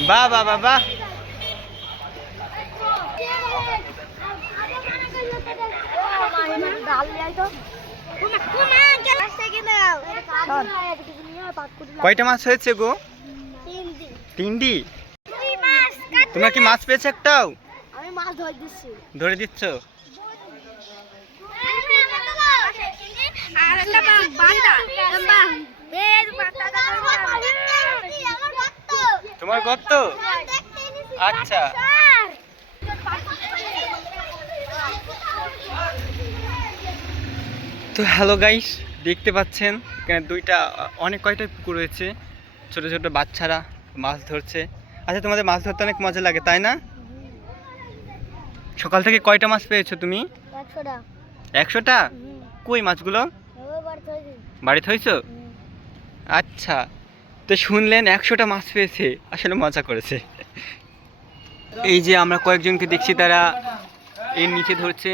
বাহ বাহ বাহ বাহ। কয়টা মাছ হয়েছে গো? তিনটি। তোমরা কি মাছ পেয়েছ একটাও? ধরে দিচ্ছি? তোমার গর্ত? আচ্ছা। তো হ্যালো গাইস দেখতে পাচ্ছেন এখানে দুইটা অনেক কয়টা পুকুর রয়েছে ছোট ছোট বাচ্চারা মাছ ধরছে। আচ্ছা তোমাদের মাছ ধরতে অনেক মজা লাগে তাই না? সকাল থেকে কয়টা মাছ পেয়েছ তুমি? একশোটা। একশোটা? কই মাছগুলো? বাড়িতে হয়েছো আচ্ছা। তো শুনলেন একশোটা মাছ পেয়েছে। আসলে মজা করেছে। এই যে আমরা কয়েকজনকে দেখছি, তারা এর নিচে ধরছে।